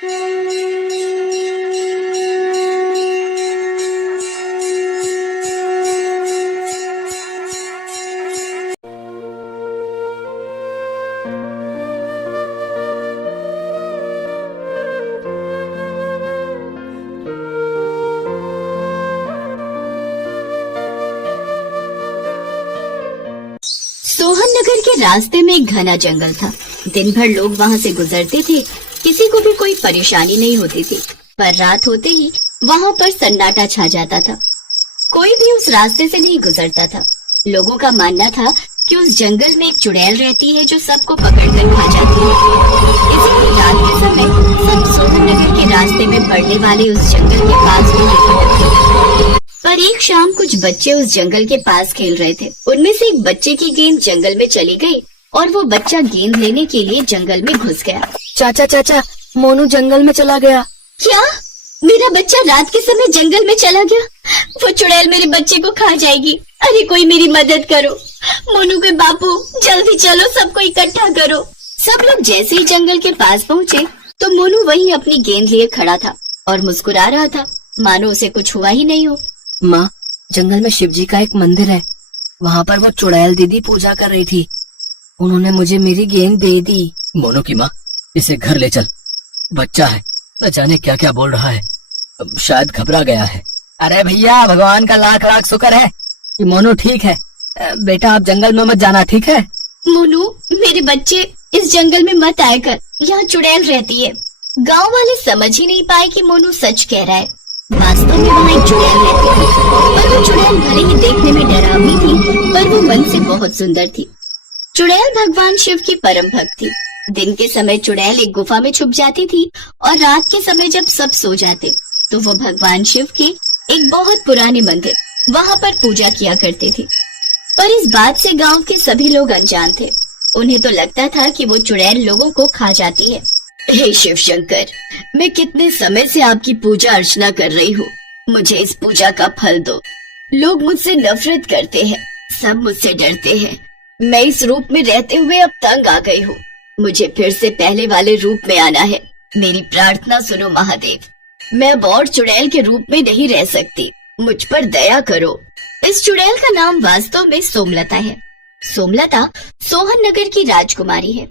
सोहन नगर के रास्ते में एक घना जंगल था। दिन भर लोग वहाँ से गुजरते थे, किसी को भी कोई परेशानी नहीं होती थी। पर रात होते ही वहाँ पर सन्नाटा छा जाता था। कोई भी उस रास्ते से नहीं गुजरता था। लोगों का मानना था कि उस जंगल में एक चुड़ैल रहती है जो सबको पकड़कर खा जाती है। इसीलिए रात के समय सब सोहन नगर के रास्ते में पड़ने वाले उस जंगल के पास भी नहीं पहुंचते। पर एक शाम कुछ बच्चे उस जंगल के पास खेल रहे थे। उनमें से एक बच्चे की गेंद जंगल में चली गई और वो बच्चा गेंद लेने के लिए जंगल में घुस गया। चाचा चाचा, मोनू जंगल में चला गया। क्या? मेरा बच्चा रात के समय जंगल में चला गया? वो चुड़ैल मेरे बच्चे को खा जाएगी। अरे कोई मेरी मदद करो। मोनू के बापू, जल्दी चलो, सबको इकट्ठा करो। सब लोग जैसे ही जंगल के पास पहुँचे तो मोनू वहीं अपनी गेंद लिए खड़ा था और मुस्कुरा रहा था, मानो उसे कुछ हुआ ही नहीं हो। माँ, जंगल में शिव जी का एक मंदिर है, वहाँ पर वो चुड़ैल दीदी पूजा कर रही थी। उन्होंने मुझे मेरी गेंद दे दी। मोनू की माँ, इसे घर ले चल। बच्चा है, न जाने क्या क्या बोल रहा है, शायद घबरा गया है। अरे भैया, भगवान का लाख लाख शुक्र है कि मोनू ठीक है। बेटा आप जंगल में मत जाना, ठीक है? मोनू, मेरे बच्चे इस जंगल में मत आया कर, यहाँ चुड़ैल रहती है। गाँव वाले समझ ही नहीं पाए कि मोनू सच कह रहा है। वास्तव में वहाँ एक चुड़ैल रहती थी और वो चुड़ैल भले ही देखने में डरावनी थी, पर वो मन से बहुत सुंदर थी। चुड़ैल भगवान शिव की परम भक्त थी। दिन के समय चुड़ैल एक गुफा में छुप जाती थी और रात के समय जब सब सो जाते तो वो भगवान शिव के एक बहुत पुराने मंदिर वहाँ पर पूजा किया करते थे। पर इस बात से गांव के सभी लोग अनजान थे। उन्हें तो लगता था कि वो चुड़ैल लोगों को खा जाती है। हे शिव शंकर, मैं कितने समय से आपकी पूजा अर्चना कर रही हूँ, मुझे इस पूजा का फल दो। लोग मुझसे नफरत करते हैं, सब मुझसे डरते हैं। मैं इस रूप में रहते हुए अब तंग आ गई हूँ। मुझे फिर से पहले वाले रूप में आना है। मेरी प्रार्थना सुनो महादेव, मैं अब और चुड़ैल के रूप में नहीं रह सकती, मुझ पर दया करो। इस चुड़ैल का नाम वास्तव में सोमलता है। सोमलता सोहन नगर की राजकुमारी है।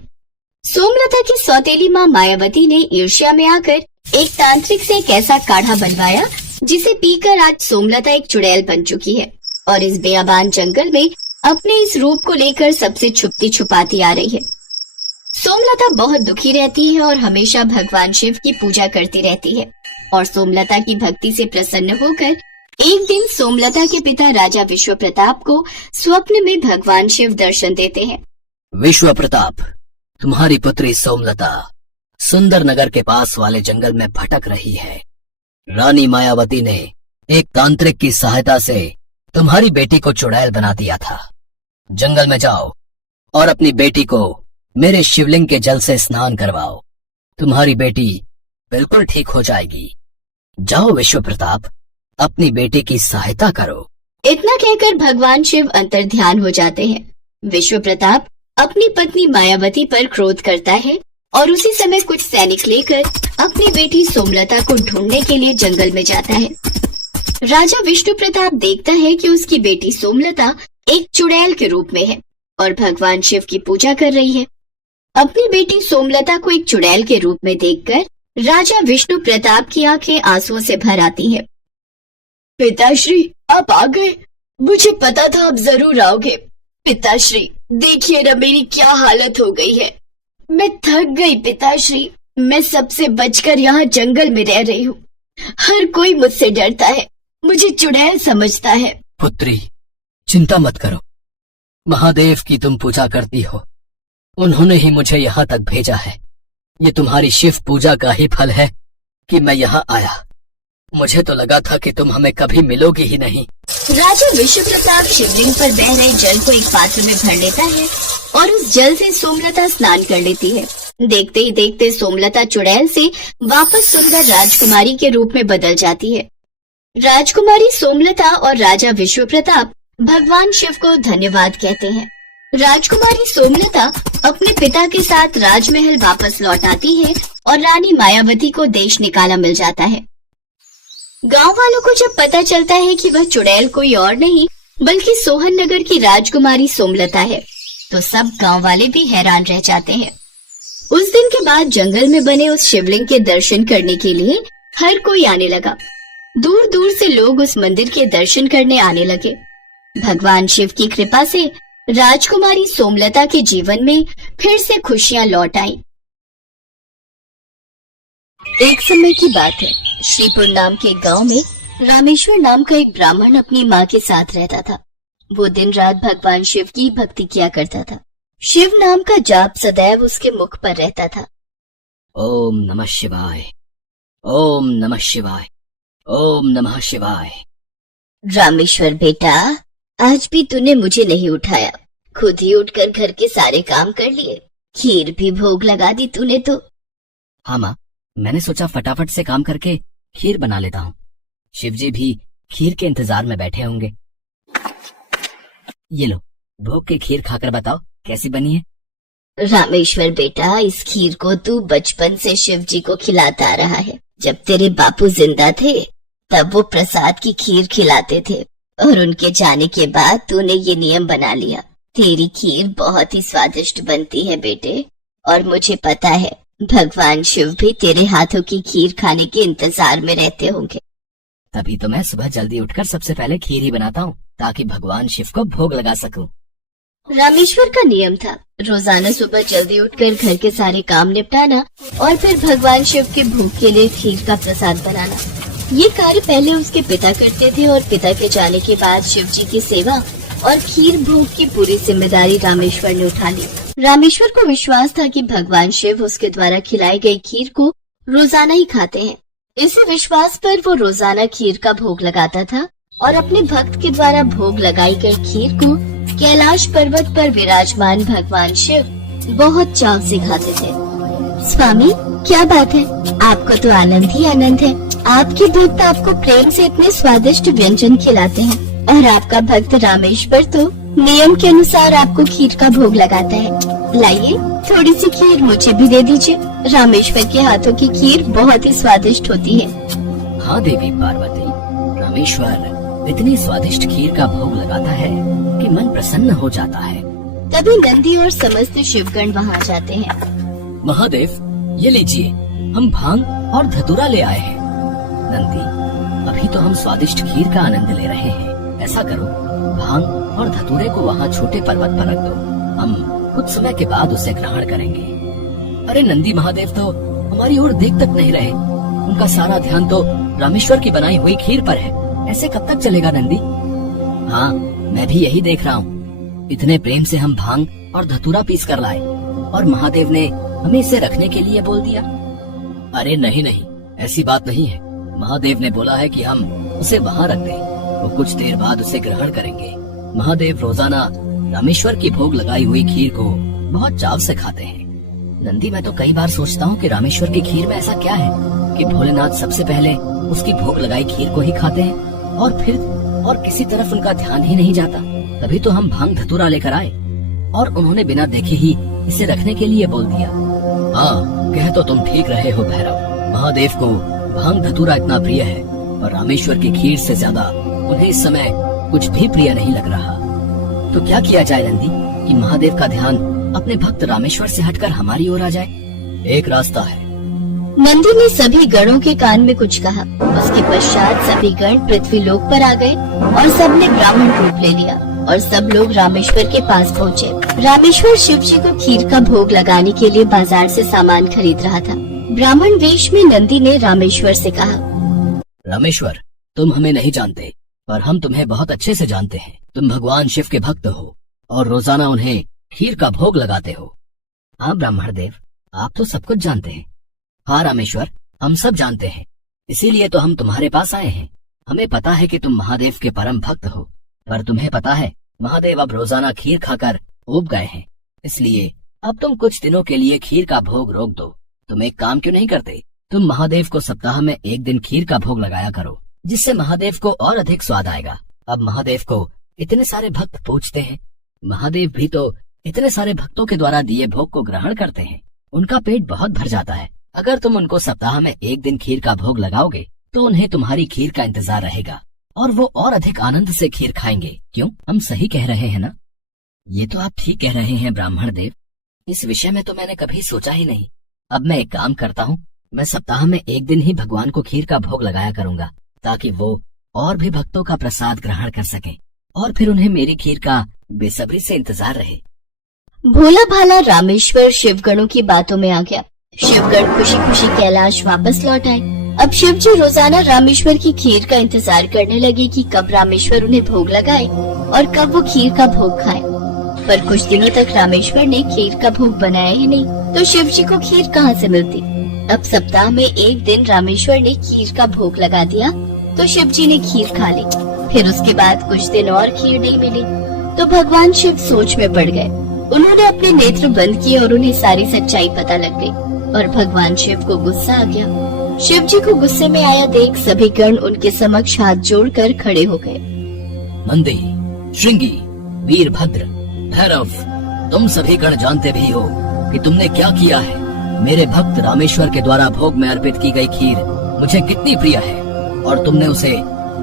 सोमलता की सौतेली माँ मायावती ने ईर्ष्या में आकर एक तांत्रिक से एक ऐसा काढ़ा बनवाया जिसे पीकर आज सोमलता एक चुड़ैल बन चुकी है और इस बेअबान जंगल में अपने इस रूप को लेकर सबसे छुपती छुपाती आ रही है। सोमलता बहुत दुखी रहती है और हमेशा भगवान शिव की पूजा करती रहती है और सोमलता की भक्ति से प्रसन्न होकर एक दिन सोमलता के पिता राजा विश्व प्रताप को स्वप्न में भगवान शिव दर्शन देते हैं। विश्व प्रताप, तुम्हारी पुत्री सोमलता सुंदर नगर के पास वाले जंगल में भटक रही है। रानी मायावती ने एक तांत्रिक की सहायता से तुम्हारी बेटी को चुड़ैल बना दिया था। जंगल में जाओ और अपनी बेटी को मेरे शिवलिंग के जल से स्नान करवाओ, तुम्हारी बेटी बिल्कुल ठीक हो जाएगी। जाओ विश्व प्रताप, अपनी बेटी की सहायता करो। इतना कहकर भगवान शिव अंतर्ध्यान हो जाते हैं। विश्व प्रताप अपनी पत्नी मायावती पर क्रोध करता है और उसी समय कुछ सैनिक लेकर अपनी बेटी सोमलता को ढूंढने के लिए जंगल में जाता है। राजा विष्णु प्रताप देखता है कि उसकी बेटी सोमलता एक चुड़ैल के रूप में है और भगवान शिव की पूजा कर रही है। अपनी बेटी सोमलता को एक चुड़ैल के रूप में देखकर राजा विष्णु प्रताप की आंखें आंसुओं से भर आती हैं। पिताश्री, आप आ गए, मुझे पता था आप जरूर आओगे। पिताश्री, देखिए ना मेरी क्या हालत हो गई है। मैं थक गई पिताश्री, मैं सबसे बचकर यहाँ जंगल में रह रही हूँ। हर कोई मुझसे डरता है, मुझे चुड़ैल समझता है। पुत्री, चिंता मत करो, महादेव की तुम पूजा करती हो, उन्होंने ही मुझे यहाँ तक भेजा है। ये तुम्हारी शिव पूजा का ही फल है कि मैं यहाँ आया। मुझे तो लगा था कि तुम हमें कभी मिलोगी ही नहीं। राजा विश्व प्रताप शिवलिंग पर बह रहे जल को एक पात्र में भर लेता है और उस जल से सोमलता स्नान कर लेती है। देखते ही देखते सोमलता चुड़ैल से वापस सुंदर राजकुमारी के रूप में बदल जाती है। राजकुमारी सोमलता और राजा विश्व प्रताप भगवान शिव को धन्यवाद कहते हैं। राजकुमारी सोमलता अपने पिता के साथ राजमहल वापस लौट आती है और रानी मायावती को देश निकाला मिल जाता है। गांव वालों को जब पता चलता है कि वह चुड़ैल कोई और नहीं बल्कि सोहन नगर की राजकुमारी सोमलता है, तो सब गांव वाले भी हैरान रह जाते हैं। उस दिन के बाद जंगल में बने उस शिवलिंग के दर्शन करने के लिए हर कोई आने लगा। दूर दूर से लोग उस मंदिर के दर्शन करने आने लगे। भगवान शिव की कृपा से राजकुमारी सोमलता के जीवन में फिर से खुशियां लौट आईं। एक समय की बात है, श्रीपुर नाम के गांव में रामेश्वर नाम का एक ब्राह्मण अपनी माँ के साथ रहता था। वो दिन रात भगवान शिव की भक्ति किया करता था। शिव नाम का जाप सदैव उसके मुख पर रहता था। ओम नमः शिवाय, ओम नमः शिवाय, ओम नमः शिवाय। रामेश्वर बेटा, आज भी तूने मुझे नहीं उठाया, खुद ही उठकर घर के सारे काम कर लिए, खीर भी भोग लगा दी तूने तो। हाँ माँ, मैंने सोचा फटाफट से काम करके खीर बना लेता हूँ। शिवजी भी खीर के इंतजार में बैठे होंगे। ये लो, भोग की खीर खाकर बताओ कैसी बनी है। रामेश्वर बेटा, इस खीर को तू बचपन से शिव जी को खिलाता आ रहा है। जब तेरे बापू जिंदा थे तब वो प्रसाद की खीर खिलाते थे, और उनके जाने के बाद तूने ये नियम बना लिया। तेरी खीर बहुत ही स्वादिष्ट बनती है बेटे, और मुझे पता है भगवान शिव भी तेरे हाथों की खीर खाने के इंतजार में रहते होंगे। तभी तो मैं सुबह जल्दी उठकर सबसे पहले खीर ही बनाता हूँ, ताकि भगवान शिव को भोग लगा सकूं। रामेश्वर का नियम था रोजाना सुबह जल्दी उठकर घर के सारे काम निपटाना और फिर भगवान शिव के भोग के लिए खीर का प्रसाद बनाना। ये कार्य पहले उसके पिता करते थे, और पिता के जाने के बाद शिव जी की सेवा और खीर भोग की पूरी जिम्मेदारी रामेश्वर ने उठा ली। रामेश्वर को विश्वास था कि भगवान शिव उसके द्वारा खिलाई गई खीर को रोजाना ही खाते हैं। इसी विश्वास पर वो रोजाना खीर का भोग लगाता था और अपने भक्त के द्वारा भोग लगाई गई खीर को कैलाश पर्वत पर विराजमान भगवान शिव बहुत चाव से खाते थे। स्वामी, क्या बात है, आपको तो आनंद ही आनंद है। आपके भक्त आपको प्रेम से इतने स्वादिष्ट व्यंजन खिलाते हैं, और आपका भक्त रामेश्वर तो नियम के अनुसार आपको खीर का भोग लगाता है। लाइए, थोड़ी सी खीर मुझे भी दे दीजिए। रामेश्वर के हाथों की खीर बहुत ही स्वादिष्ट होती है। हाँ देवी पार्वती, रामेश्वर इतनी स्वादिष्ट खीर का भोग लगाता है कि मन प्रसन्न हो जाता है। तभी नंदी और समस्त शिवगण वहाँ जाते हैं। महादेव, ये लीजिए, हम भांग और धतूरा ले आए हैं। नंदी, अभी तो हम स्वादिष्ट खीर का आनंद ले रहे हैं। ऐसा करो, भांग और धतूरे को वहाँ छोटे पर्वत पर रख दो, हम कुछ समय के बाद उसे ग्रहण करेंगे। अरे नंदी महादेव तो हमारी ओर देख तक नहीं रहे, उनका सारा ध्यान तो रामेश्वर की बनाई हुई खीर पर है। ऐसे कब तक चलेगा नंदी? हाँ, मैं भी यही देख रहा हूँ। इतने प्रेम से हम भांग और धतूरा पीस कर लाए, और महादेव ने हमें इसे रखने के लिए बोल दिया। अरे नहीं नहीं, ऐसी बात नहीं है। महादेव ने बोला है कि हम उसे वहाँ रख दें, वो कुछ देर बाद उसे ग्रहण करेंगे। महादेव रोजाना रामेश्वर की भोग लगाई हुई खीर को बहुत चाव से खाते हैं। नंदी, मैं तो कई बार सोचता हूँ कि रामेश्वर की खीर में ऐसा क्या है कि भोलेनाथ सबसे पहले उसकी भोग लगाई खीर को ही खाते हैं, और फिर और किसी तरफ उनका ध्यान ही नहीं जाता। तभी तो हम भांग धतूरा लेकर आए, और उन्होंने बिना देखे ही इसे रखने के लिए बोल दिया। हाँ, कह तो तुम ठीक रहे हो भैरव। महादेव को भांग धतूरा इतना प्रिय है, और रामेश्वर की खीर से ज्यादा उन्हें इस समय कुछ भी प्रिय नहीं लग रहा। तो क्या किया जाए नंदी कि महादेव का ध्यान अपने भक्त रामेश्वर से हटकर हमारी ओर आ जाए? एक रास्ता है। नंदी ने सभी गणों के कान में कुछ कहा। उसके पश्चात सभी गण पृथ्वी लोक पर आ गए और सबने ब्राह्मण रूप ले लिया, और सब लोग रामेश्वर के पास पहुँचे। रामेश्वर शिव जी को खीर का भोग लगाने के लिए बाजार से सामान खरीद रहा था। ब्राह्मण वेश में नंदी ने रामेश्वर से कहा, रामेश्वर, तुम हमें नहीं जानते, पर हम तुम्हें बहुत अच्छे से जानते हैं। तुम भगवान शिव के भक्त हो और रोजाना उन्हें खीर का भोग लगाते हो। हाँ ब्राह्मण देव, आप तो सब कुछ जानते हैं। हाँ रामेश्वर, हम सब जानते हैं, इसीलिए तो हम तुम्हारे पास आए हैं। हमें पता है कि तुम महादेव के परम भक्त हो, पर तुम्हें पता है महादेव अब रोजाना खीर खाकर ऊब गए हैं, इसलिए अब तुम कुछ दिनों के लिए खीर का भोग रोक दो। तुम एक काम क्यों नहीं करते, तुम महादेव को सप्ताह में एक दिन खीर का भोग लगाया करो, जिससे महादेव को और अधिक स्वाद आएगा। अब महादेव को इतने सारे भक्त पूजते हैं, महादेव भी तो इतने सारे भक्तों के द्वारा दिए भोग को ग्रहण करते हैं। उनका पेट बहुत भर जाता है, अगर तुम उनको सप्ताह में एक दिन खीर का भोग लगाओगे तो उन्हें तुम्हारी खीर का इंतजार रहेगा और वो और अधिक आनंद से खीर खाएंगे। क्यों, हम सही कह रहे हैं ना? ये तो आप ठीक कह रहे हैं ब्राह्मण देव, इस विषय में तो मैंने कभी सोचा ही नहीं। अब मैं एक काम करता हूँ, मैं सप्ताह में एक दिन ही भगवान को खीर का भोग लगाया करूंगा ताकि वो और भी भक्तों का प्रसाद ग्रहण कर सकें और फिर उन्हें मेरी खीर का बेसब्री से इंतजार रहे। भोला भाला रामेश्वर शिवगणों की बातों में आ गया। शिवगण खुशी खुशी कैलाश वापस लौट आए। अब शिव जी रोजाना रामेश्वर की खीर का इंतजार करने लगे कि कब रामेश्वर उन्हें भोग लगाए और कब वो खीर का भोग खाए। पर कुछ दिनों तक रामेश्वर ने खीर का भोग बनाया ही नहीं, तो शिव जी को खीर कहाँ से मिलती। अब सप्ताह में एक दिन रामेश्वर ने खीर का भोग लगा दिया तो शिव जी ने खीर खा ली। फिर उसके बाद कुछ दिन और खीर नहीं मिली तो भगवान शिव सोच में पड़ गए। उन्होंने अपने नेत्र बंद किए और उन्हें सारी सच्चाई पता लग गई और भगवान शिव को गुस्सा आ गया। शिव जी को गुस्से में आया देख सभी गण उनके समक्ष हाथ जोड़कर खड़े हो गए। मंदी, श्रृंगी, वीरभद्र, भैरव, तुम सभी गण जानते भी हो कि तुमने क्या किया है। मेरे भक्त रामेश्वर के द्वारा भोग में अर्पित की गई खीर मुझे कितनी प्रिय है और तुमने उसे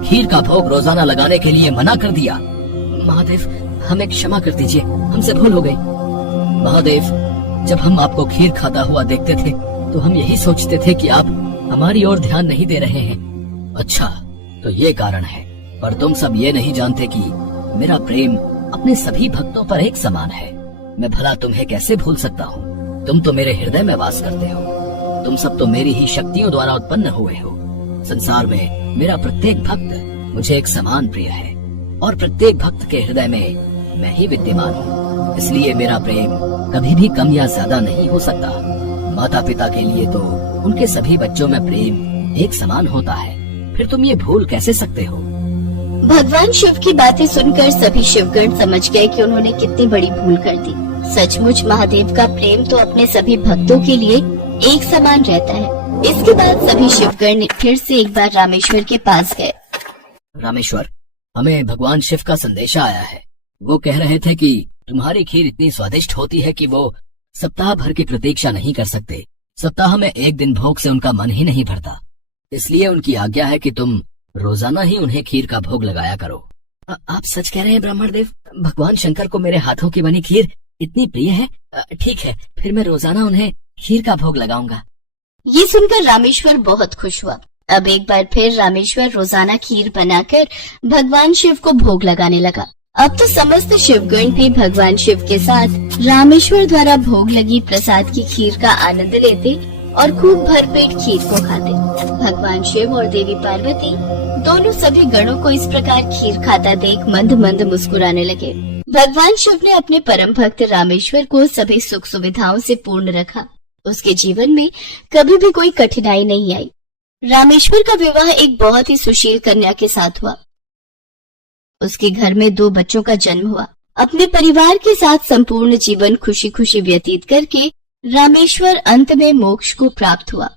खीर का भोग रोजाना लगाने के लिए मना कर दिया। महादेव, हमें क्षमा कर दीजिए, हमसे भूल हो गई। महादेव, जब हम आपको खीर खाता हुआ देखते थे तो हम यही सोचते थे कि आप हमारी ओर ध्यान नहीं दे रहे हैं। अच्छा, तो ये कारण है, पर तुम सब ये नहीं जानते कि मेरा प्रेम अपने सभी भक्तों पर एक समान है। मैं भला तुम्हें कैसे भूल सकता हूँ? तुम तो मेरे हृदय में वास करते हो। तुम सब तो मेरी ही शक्तियों द्वारा उत्पन्न हुए हो। संसार में मेरा प्रत्येक भक्त मुझे एक समान प्रिय है और प्रत्येक भक्त के हृदय में मैं ही विद्यमान हूँ। इसलिए मेरा प्रेम कभी भी कम या ज्यादा नहीं हो सकता। माता पिता के लिए तो उनके सभी बच्चों में प्रेम एक समान होता है, फिर तुम ये भूल कैसे सकते हो? भगवान शिव की बातें सुनकर सभी शिवगण समझ गए कि उन्होंने कितनी बड़ी भूल कर दी। सचमुच महादेव का प्रेम तो अपने सभी भक्तों के लिए एक समान रहता है। इसके बाद सभी शिवगण फिर से एक बार रामेश्वर के पास गए। रामेश्वर, हमें भगवान शिव का संदेशा आया है। वो कह रहे थे कि तुम्हारी खीर इतनी स्वादिष्ट होती है कि वो सप्ताह भर की प्रतीक्षा नहीं कर सकते। सप्ताह में एक दिन भोग से उनका मन ही नहीं भरता। इसलिए उनकी आज्ञा है कि तुम रोजाना ही उन्हें खीर का भोग लगाया करो। आप सच कह रहे हैं ब्राह्मण देव, भगवान शंकर को मेरे हाथों की बनी खीर इतनी प्रिय है। ठीक है, फिर मैं रोजाना उन्हें खीर का भोग लगाऊंगा। ये सुनकर रामेश्वर बहुत खुश हुआ। अब एक बार फिर रामेश्वर रोजाना खीर बनाकर भगवान शिव को भोग लगाने लगा। अब तो समस्त शिवगण भी भगवान शिव के साथ रामेश्वर द्वारा भोग लगी प्रसाद की खीर का आनंद लेते और खूब भरपेट खीर को खाते। भगवान शिव और देवी पार्वती दोनों सभी गणों को इस प्रकार खीर खाता देख मंद मंद मुस्कुराने लगे। भगवान शिव ने अपने परम भक्त रामेश्वर को सभी सुख सुविधाओं से पूर्ण रखा। उसके जीवन में कभी भी कोई कठिनाई नहीं आई। रामेश्वर का विवाह एक बहुत ही सुशील कन्या के साथ हुआ। उसके घर में 2 बच्चों का जन्म हुआ। अपने परिवार के साथ संपूर्ण जीवन खुशी खुशी व्यतीत करके रामेश्वर अंत में मोक्ष को प्राप्त हुआ।